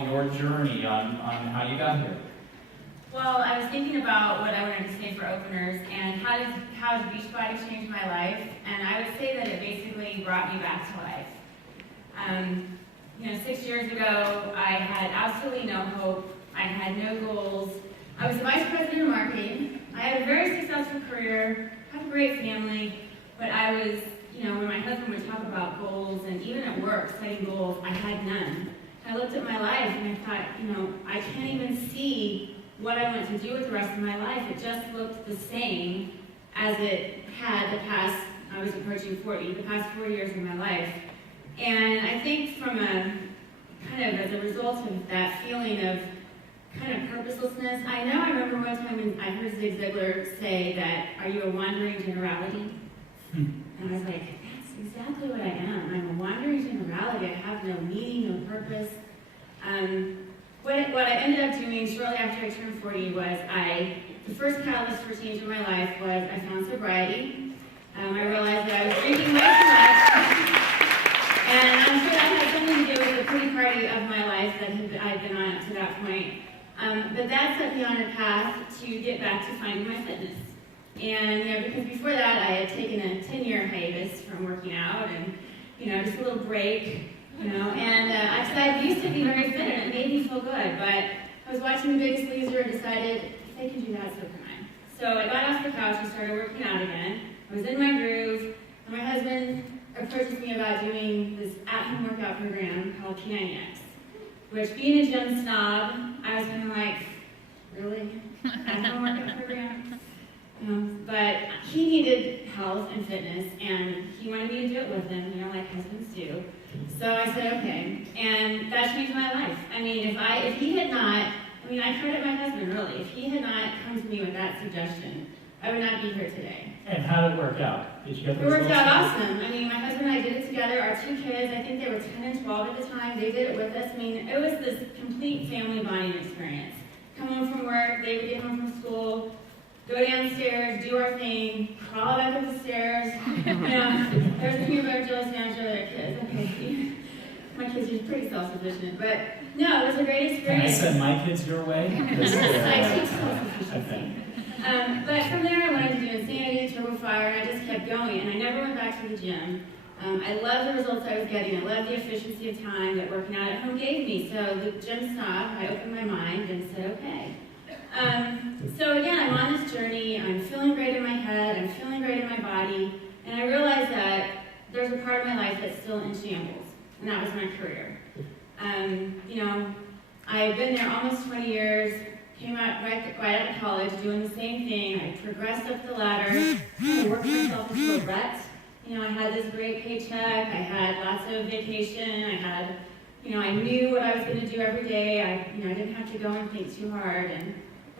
your journey on how you got here. Well, I was thinking about what I wanted to say for openers and how has Beachbody changed my life, and I would say that it basically brought me back to life. 6 years ago, I had absolutely no hope. I had no goals. I was the vice president of marketing. I had a very successful career, had a great family, but I was, when my husband would talk about goals and even at work, setting goals, I had none. I looked at my life and I thought, I can't even see what I want to do with the rest of my life. It just looked the same as it had I was approaching 40, the past 4 years of my life. And I think as a result of that feeling of kind of purposelessness, I remember one time when I heard Zig Ziglar say that, "Are you a wandering generality?" And I was like, that's exactly what I am. I'm a wandering generality. I have no meaning, no purpose. What I ended up doing shortly after I turned 40 was the first catalyst for change in my life was I found sobriety. I realized that I was drinking way too much. And I'm sure that had something to do with the pretty party of my life that I'd been on up to that point. But that set me on a path to get back to finding my fitness. And, because before that I had taken a 10-year hiatus from working out and, just a little break, and I used to be very fit and it made me feel good, but I was watching The Biggest Loser and decided, if they can do that, so can I. So I got off the couch and started working out again. I was in my groove, and my husband approached me about doing this at-home workout program called P90X, which, being a gym snob, I was kind of like, really? At-home workout program? But he needed health and fitness, and he wanted me to do it with him, like husbands do. So I said, okay, and that changed my life. If he had not, I credit my husband, really. If he had not come to me with that suggestion, I would not be here today. And how did it work out? Did you get the results? It worked out awesome. My husband and I did it together. Our 2 kids, I think they were 10 and 12 at the time, they did it with us. It was this complete family bonding experience. Come home from work, they would get home from school, go downstairs, do our thing, crawl back up the stairs. There's a peanut butter jelly sandwich for their kids. Okay, my kids are pretty self-sufficient, but no, it was a great experience. Can I send my kids your way? I teach self-sufficiency. But from there, I wanted to do Insanity, Turbo Fire, and I just kept going, and I never went back to the gym. I loved the results I was getting. I loved the efficiency of time that working out at home gave me. So the gym stopped. I opened my mind and said, okay. So again, I'm on this journey. I'm feeling great in my head. I'm feeling great in my body. And I realized that there's a part of my life that's still in shambles, and that was my career. I've been there almost 20 years, came out right out of college doing the same thing. I progressed up the ladder, I worked myself into a rut. I had this great paycheck. I had lots of vacation. I knew what I was going to do every day. I didn't have to go and think too hard.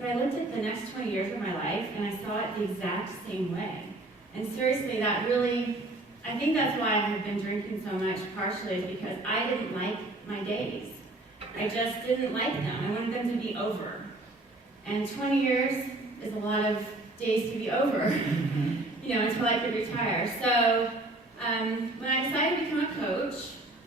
But I looked at the next 20 years of my life, and I saw it the exact same way. And seriously, I think that's why I have been drinking so much, partially, is because I didn't like my days. I just didn't like them. I wanted them to be over. And 20 years is a lot of days to be over, until I could retire. So when I decided to become a coach,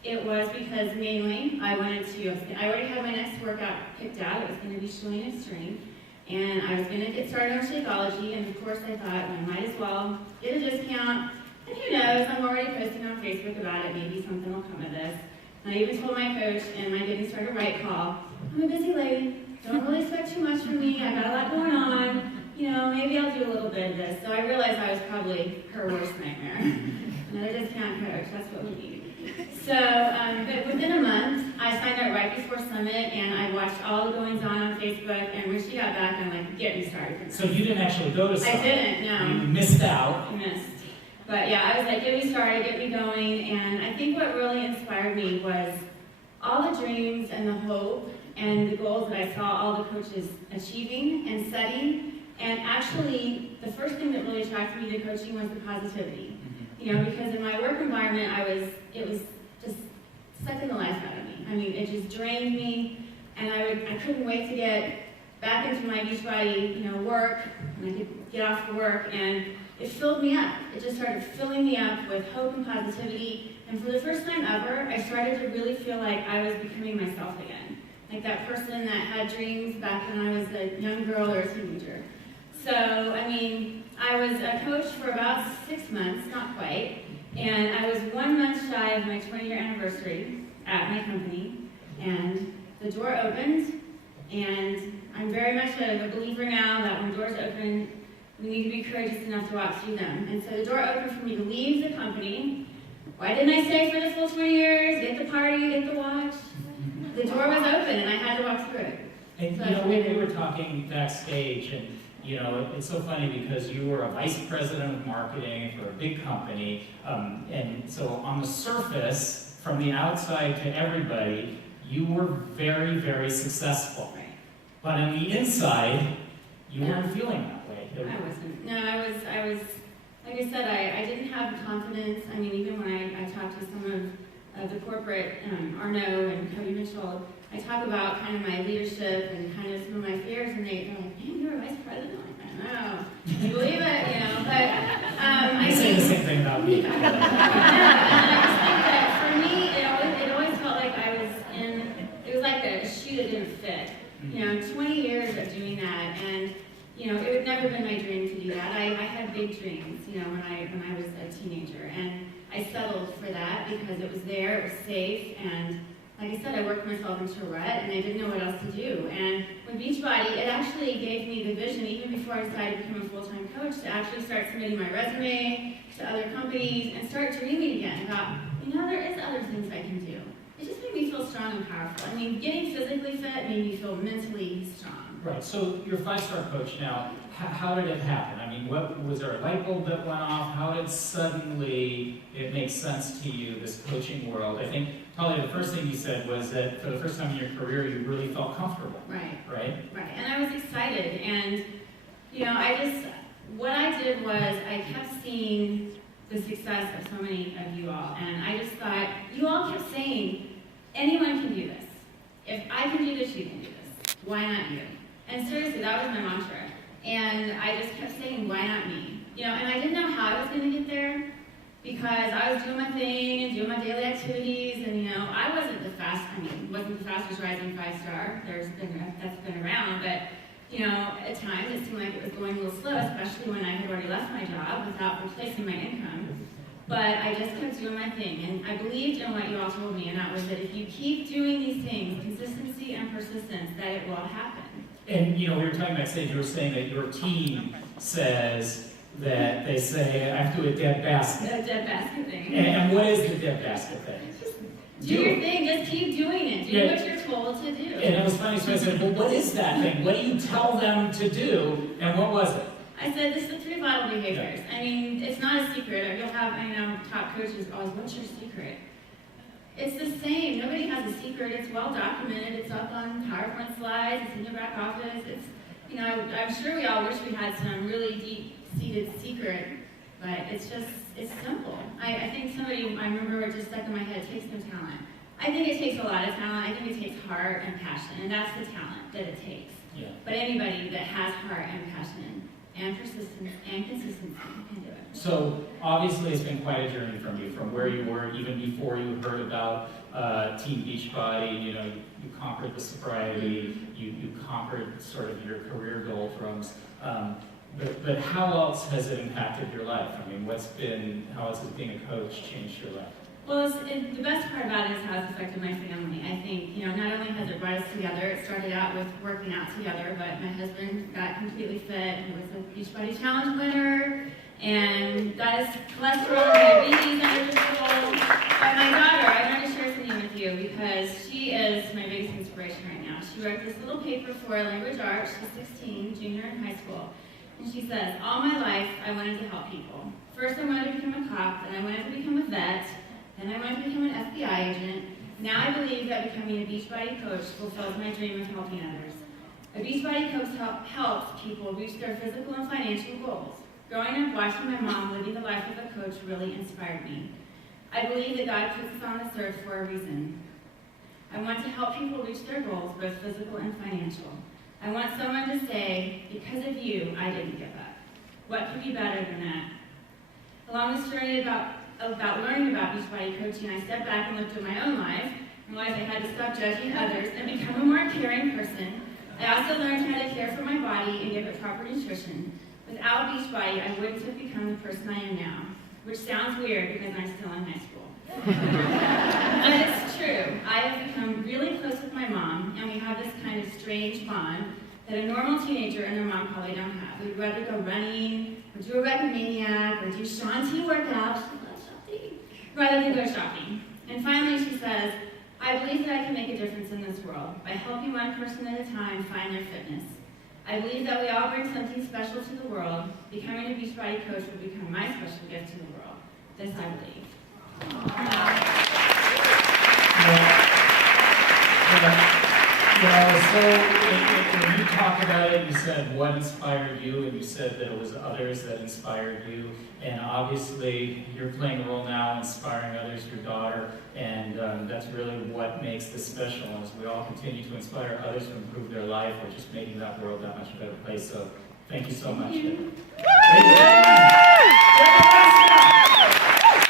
it was because mainly I already had my next workout picked out. It was going to be showing and string. And I was going to get started on Shakeology, and of course I thought, I might as well get a discount. And who knows, I'm already posting on Facebook about it. Maybe something will come of this. And I even told my coach in my Getting Started Right call, I'm a busy lady. Don't really expect too much from me. I got a lot going on. Maybe I'll do a little bit of this. So I realized I was probably her worst nightmare. Another discount coach, that's what we need. So, but within a month, I signed up right before Summit, and I watched all the goings on Facebook, and when she got back, I'm like, get me started. So you didn't actually go to Summit? I didn't, no. You missed out. I missed. But yeah, I was like, get me started, get me going, and I think what really inspired me was all the dreams and the hope and the goals that I saw all the coaches achieving and setting. And actually, the first thing that really attracted me to coaching was the positivity. Because in my work environment, it was just sucking the life out of me. It just drained me, and I couldn't wait to get back into my Beachbody, work, and I could get off of work, and it filled me up. It just started filling me up with hope and positivity. And for the first time ever, I started to really feel like I was becoming myself again. like that person that had dreams back when I was a young girl or a teenager. So, I mean, I was a coach for about 6 months, not quite, and I was 1 month shy of my 20-year anniversary at my company, and the door opened, and I'm very much a believer now that when doors open, we need to be courageous enough to walk through them. And so the door opened for me to leave the company. Why didn't I stay for the full 20 years, get the party, get the watch? The door was open, and I had to walk through it. And So we were talking backstage, and it's so funny because you were a vice president of marketing for a big company, and so on the surface, from the outside to everybody, you were very, very successful. Right. But on the inside, you weren't feeling that way. I wasn't. No, I was, like I said, I didn't have the confidence. I mean, even when I talked to some of the corporate, Arno and Cody Mitchell, I talk about kind of my leadership and kind of some of my fears, and they're like, man, you're a vice president? I'm like, I don't know. I believe it, but I say the same thing about me. And I just think that for me, it always felt like I was it was like a shoe that didn't fit. 20 years of doing that, and it would never been my dream to do that. I had big dreams, when I was a teenager, and I settled for that because it was there, it was safe, and like I said, I worked myself into a rut, and I didn't know what else to do. And with Beachbody, it actually gave me the vision, even before I decided to become a full-time coach, to actually start submitting my resume to other companies and start dreaming again about, there is other things I can do. It just made me feel strong and powerful. I mean, getting physically fit made me feel mentally strong. Right, so you're a 5-star coach now. How did it happen? I mean, was there a light bulb that went off? How did suddenly it make sense to you, this coaching world? I think probably the first thing you said was that for the first time in your career, you really felt comfortable. Right. Right? Right, and I was excited, and what I did was I kept seeing the success of so many of you all, and I just thought, you all kept saying, anyone can do this. If I can do this, you can do this. Why not you? And seriously, that was my mantra. And I just kept saying, why not me? And I didn't know how I was going to get there because I was doing my thing and doing my daily activities, and I wasn't the fastest rising 5-star. That's been around, but at times it seemed like it was going a little slow, especially when I had already left my job without replacing my income. But I just kept doing my thing, and I believed in what you all told me, and that was that if you keep doing these things, consistency and persistence, that it will happen. And we were talking backstage, you were saying that your team says that they say, I have to do a dead basket. The dead basket thing. And what is the dead basket thing? Do your thing, just keep doing it. Do what you're told to do. And it was funny, so I said, well, what is that thing? What do you tell them to do? And what was it? I said, this is the 3 vital behaviors. I mean, it's not a secret. You'll have, top coaches always, what's your secret? It's the same. Nobody has a secret. It's well documented. It's up on PowerPoint slides. It's in your back office. It's, I'm sure we all wish we had some really deep-seated secret, but it's simple. I think I remember it just stuck in my head, it takes no talent. I think it takes a lot of talent. I think it takes heart and passion, and that's the talent that it takes. Yeah. But anybody that has heart and passion and persistence and consistency can do it. So obviously it's been quite a journey from you, from where you were even before you heard about Team Beachbody. You conquered the sobriety, you conquered sort of your career doldrums. But how else has it impacted your life? I mean, how has being a coach changed your life? Well, the best part about it is how it's affected my family. I think, not only has it brought us together, it started out with working out together, but my husband got completely fit. He was a Beachbody Challenge winner, and got his cholesterol and diabetes under control. But my daughter, I wanted to share something with you because she is my biggest inspiration right now. She wrote this little paper for language arts. She's 16, junior in high school. And she says, all my life, I wanted to help people. First, I wanted to become a cop, then I wanted to become a vet, then I wanted to become an FBI agent. Now I believe that becoming a Beachbody coach fulfills my dream of helping others. A Beachbody coach helps people reach their physical and financial goals. Growing up watching my mom living the life of a coach really inspired me. I believe that God puts us on this earth for a reason. I want to help people reach their goals, both physical and financial. I want someone to say, because of you, I didn't give up. What could be better than that? Along this journey about learning about Beachbody coaching, I stepped back and looked at my own life and realized I had to stop judging others and become a more also learned how to care for my body and give it proper nutrition. Without Beachbody, I wouldn't have become the person I am now, which sounds weird because I'm still in high school. But it's true. I have become really close with my mom, and we have this kind of strange bond that a normal teenager and their mom probably don't have. We'd rather go running, or do a Recomaniac, or do Shanti workouts, rather than go shopping. And finally she says, I believe that I can make a difference in this world by helping one person at a time find their fitness. I believe that we all bring something special to the world. Becoming a Beachbody coach will become my special gift to the world. This I believe. So when you talk about it, you said what inspired you, and you said that it was others that inspired you, and obviously you're playing a role now inspiring others, your daughter, and that's really what makes this special. As we all continue to inspire others to improve their life, we're just making that world that much better place. So thank you so much. Thank you.